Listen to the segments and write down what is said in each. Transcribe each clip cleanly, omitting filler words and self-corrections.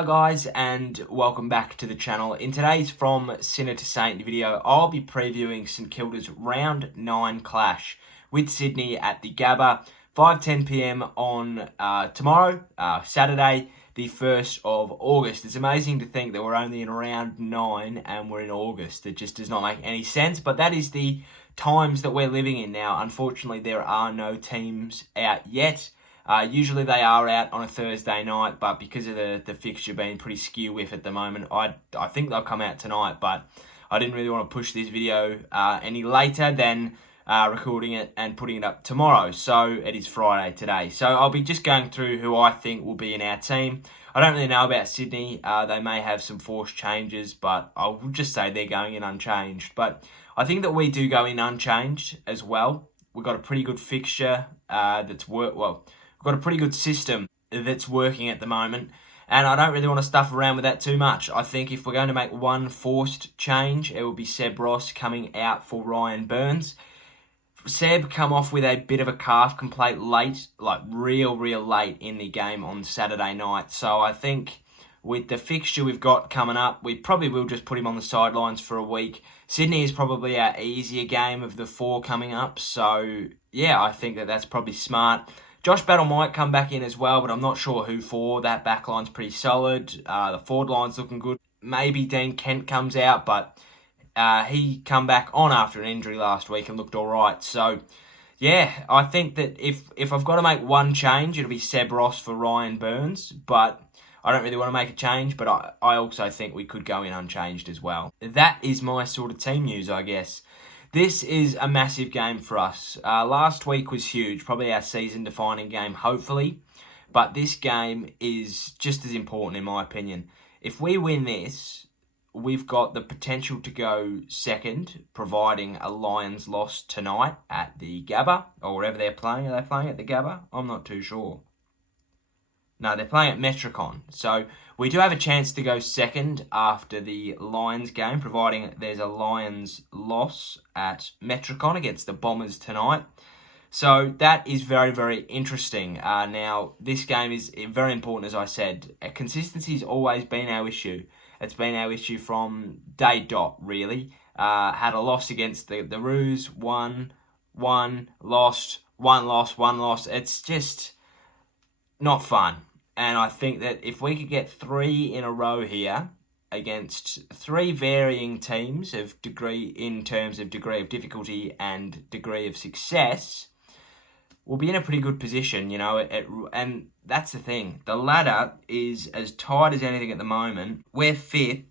Hello guys and welcome back to the channel. In today's From Sinner to Saint video, I'll be previewing St Kilda's round 9 clash with Sydney at the Gabba, 5:10 p.m. on tomorrow, Saturday, the 1st of August. It's amazing to think that we're only in round 9 and we're in August. It just does not make any sense, but that is the times that we're living in now. Unfortunately, there are no teams out yet. Usually they are out on a Thursday night, but because of the fixture being pretty skew with at the moment, I think they'll come out tonight, but I didn't really want to push this video any later than recording it and putting it up tomorrow. So it is Friday today. So I'll be just going through who I think will be in our team. I don't really know about Sydney. They may have some forced changes, but I'll just say they're going in unchanged. But I think that we do go in unchanged as well. We've got a pretty good fixture We've got a pretty good system that's working at the moment, and I don't really want to stuff around with that too much. I think if we're going to make one forced change, it will be Seb Ross coming out for Ryan Burns. Seb come off with a bit of a calf complaint late, like real late in the game on Saturday night. So I think with the fixture we've got coming up, we probably will just put him on the sidelines for a week. Sydney is probably our easier game of the 4 coming up. So yeah, I think that's probably smart. Josh Battle might come back in as well, but I'm not sure who for. That back line's pretty solid. The forward line's looking good. Maybe Dean Kent comes out, but he come back on after an injury last week and looked all right. So, yeah, I think that if I've got to make one change, it'll be Seb Ross for Ryan Burns, but I don't really want to make a change, but I also think we could go in unchanged as well. That is my sort of team news, I guess. This is a massive game for us. Last week was huge, probably our season-defining game, hopefully. But this game is just as important, in my opinion. If we win this, we've got the potential to go second, providing a Lions loss tonight at the Gabba, or wherever they're playing. Are they playing at the Gabba? I'm not too sure. No, they're playing at Metricon. So we do have a chance to go second after the Lions game, providing there's a Lions loss at Metricon against the Bombers tonight. So that is very interesting. Now, this game is very important, as I said. Consistency has always been our issue. It's been our issue from day dot, really. Had a loss against the Roos, one, lost, one loss. It's just not fun. And I think that if we could get 3 in a row here against 3 varying teams of degree in terms of degree of difficulty and degree of success, we'll be in a pretty good position, you know. And that's the thing. The ladder is as tight as anything at the moment. We're 5th,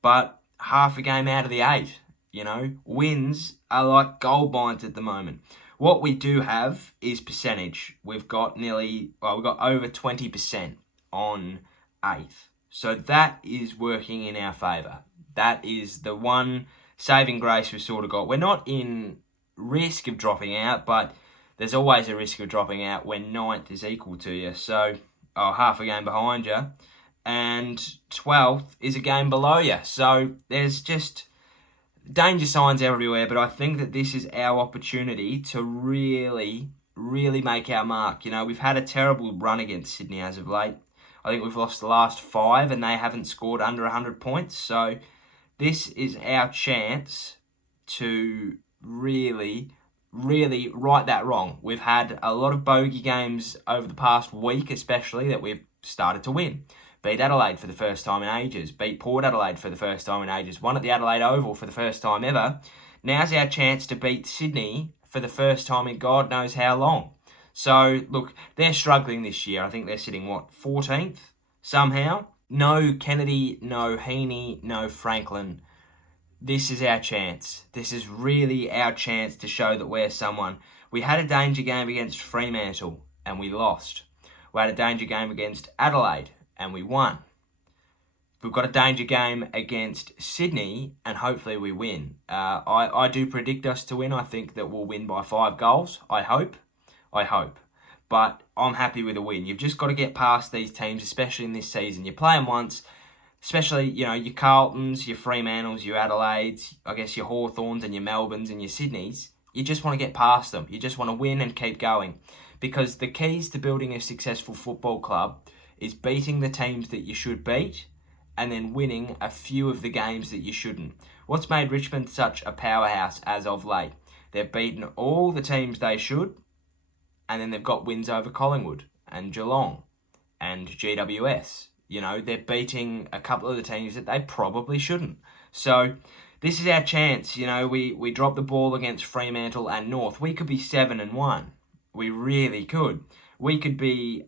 but half a game out of the 8, you know. Wins are like gold mines at the moment. What we do have is percentage. We've got we've got over 20% on 8th. So that is working in our favour. That is the one saving grace we've sort of got. We're not in risk of dropping out, but there's always a risk of dropping out when 9th is equal to you. So, half a game behind you. And 12th is a game below you. So there's just danger signs everywhere, but I think that this is our opportunity to really make our mark. You know, we've had a terrible run against Sydney as of late. I think we've lost the last 5 and they haven't scored under 100 points. So this is our chance to really right that wrong. We've had a lot of bogey games over the past week, especially, that we've started to win. Beat Adelaide for the first time in ages. Beat Port Adelaide for the first time in ages. Won at the Adelaide Oval for the first time ever. Now's our chance to beat Sydney for the first time in God knows how long. So, look, they're struggling this year. I think they're sitting, 14th somehow? No Kennedy, no Heaney, no Franklin. This is our chance. This is really our chance to show that we're someone. We had a danger game against Fremantle and we lost. We had a danger game against Adelaide and we won. We've got a danger game against Sydney, and hopefully we win. I do predict us to win. I think that we'll win by 5 goals. I hope. But I'm happy with a win. You've just got to get past these teams, especially in this season. You play them once, especially, you know, your Carltons, your Fremantles, your Adelaides, I guess your Hawthorns and your Melbournes and your Sydneys. You just want to get past them. You just want to win and keep going. Because the keys to building a successful football club is beating the teams that you should beat and then winning a few of the games that you shouldn't. What's made Richmond such a powerhouse as of late? They've beaten all the teams they should, and then they've got wins over Collingwood and Geelong and GWS. You know, they're beating a couple of the teams that they probably shouldn't. So this is our chance. You know, we dropped the ball against Fremantle and North. We could be 7-1. We really could. We could be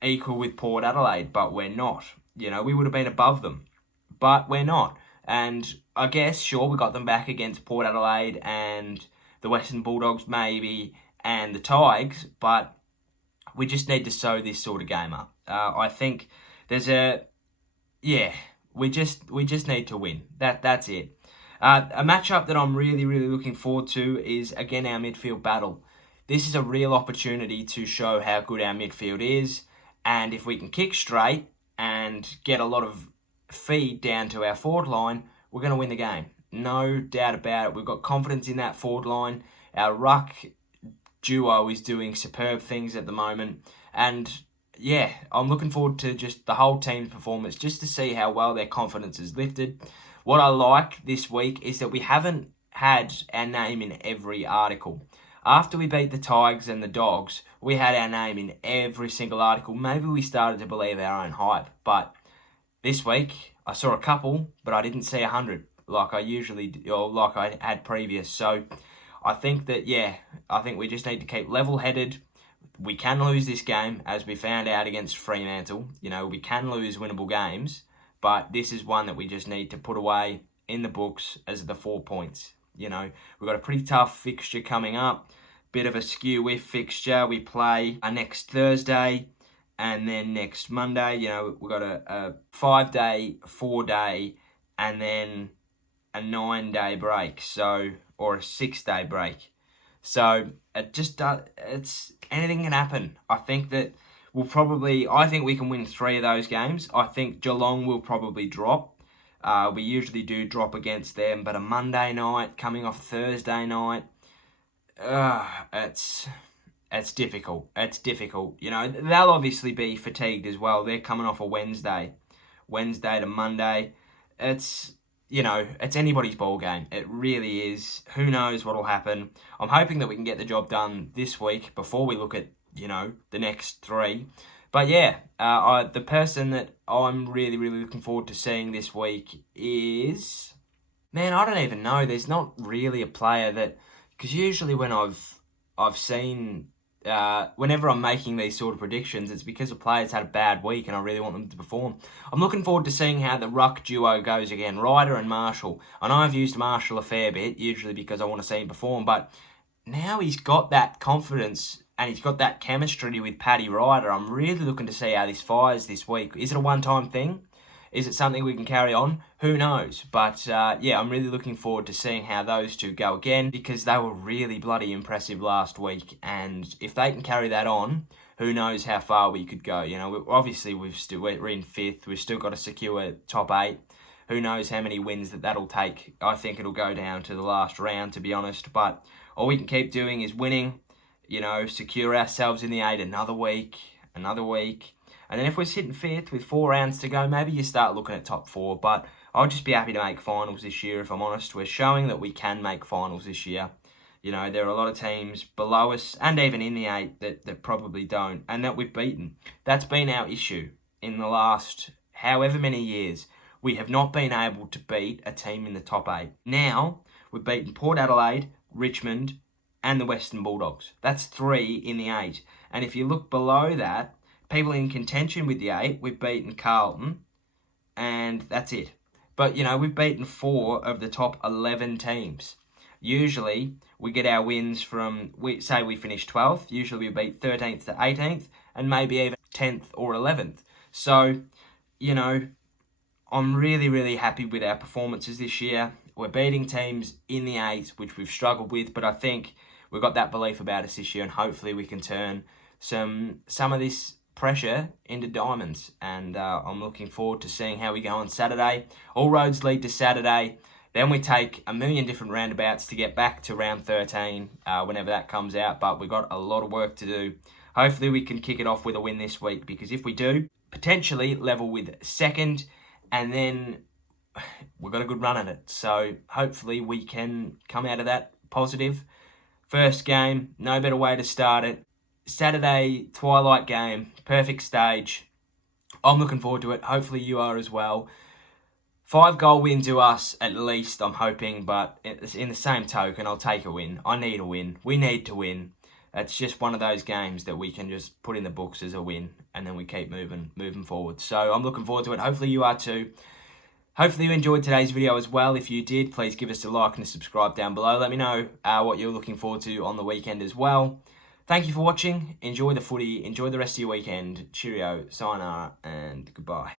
equal with Port Adelaide, but we're not. You know, we would have been above them, but we're not. And I guess, sure, we got them back against Port Adelaide and the Western Bulldogs maybe and the Tigers, but we just need to sew this sort of game up. I think we just need to win. That's it. A matchup that I'm really, really looking forward to is, again, our midfield battle. This is a real opportunity to show how good our midfield is, and if we can kick straight and get a lot of feed down to our forward line, we're going to win the game. No doubt about it. We've got confidence in that forward line. Our ruck duo is doing superb things at the moment. And yeah, I'm looking forward to just the whole team's performance, just to see how well their confidence is lifted. What I like this week is that we haven't had our name in every article. After we beat the Tigers and the Dogs, we had our name in every single article. Maybe we started to believe our own hype. But this week, I saw a couple, but I didn't see 100 like I usually do, or like I had previous. So I think that, I think we just need to keep level-headed. We can lose this game, as we found out against Fremantle. You know, we can lose winnable games, but this is one that we just need to put away in the books as the 4 points. You know, we've got a pretty tough fixture coming up. Bit of a skew-with fixture. We play next Thursday and then next Monday. You know, we've got a 5-day, 4-day, and then a 9-day break. So, or a 6-day break. So, it's anything can happen. I think that I think we can win 3 of those games. I think Geelong will probably drop. We usually do drop against them, but a Monday night coming off Thursday night, it's difficult. It's difficult. You know, they'll obviously be fatigued as well. They're coming off a Wednesday to Monday. It's anybody's ball game. It really is. Who knows what'll happen? I'm hoping that we can get the job done this week before we look at, the next 3. But yeah, the person that I'm really, really looking forward to seeing this week is... Man, I don't even know. There's not really a player that... Because usually when I've seen... whenever I'm making these sort of predictions, it's because a player's had a bad week and I really want them to perform. I'm looking forward to seeing how the ruck duo goes again, Ryder and Marshall. I know I've used Marshall a fair bit, usually because I want to see him perform, but now he's got that confidence and he's got that chemistry with Paddy Ryder. I'm really looking to see how this fires this week. Is it a one-time thing? Is it something we can carry on? Who knows? But I'm really looking forward to seeing how those two go again, because they were really bloody impressive last week. And if they can carry that on, who knows how far we could go? Obviously we're in 5th. We've still got to secure top 8. Who knows how many wins that'll take? I think it'll go down to the last round, to be honest. But all we can keep doing is winning. Secure ourselves in the 8 another week. And then if we're sitting 5th with 4 rounds to go, maybe you start looking at top 4. But I'll just be happy to make finals this year, if I'm honest. We're showing that we can make finals this year. There are a lot of teams below us and even in the 8 that probably don't, and that we've beaten. That's been our issue in the last however many years. We have not been able to beat a team in the top 8. Now, we've beaten Port Adelaide, Richmond, and the Western Bulldogs. That's 3 in the 8. And if you look below that, people in contention with the 8, we've beaten Carlton, and that's it. But, we've beaten 4 of the top 11 teams. Usually, we get our wins from, say we finish 12th, usually we beat 13th to 18th, and maybe even 10th or 11th. So, I'm really, really happy with our performances this year. We're beating teams in the 8, which we've struggled with, but I think we've got that belief about us this year, and hopefully we can turn some of this pressure into diamonds. And I'm looking forward to seeing how we go on Saturday. All roads lead to Saturday. Then we take a million different roundabouts to get back to round 13 whenever that comes out. But we've got a lot of work to do. Hopefully we can kick it off with a win this week, because if we do, potentially level with second, and then we've got a good run at it. So hopefully we can come out of that positive. First game, no better way to start it. Saturday twilight game, perfect stage. I'm looking forward to it. Hopefully you are as well. 5-goal win to us at least, I'm hoping, but in the same token, I'll take a win. I need a win. We need to win. It's just one of those games that we can just put in the books as a win, and then we keep moving forward. So I'm looking forward to it. Hopefully you are too. Hopefully you enjoyed today's video as well. If you did, please give us a like and a subscribe down below. Let me know what you're looking forward to on the weekend as well. Thank you for watching. Enjoy the footy. Enjoy the rest of your weekend. Cheerio, sayonara, and goodbye.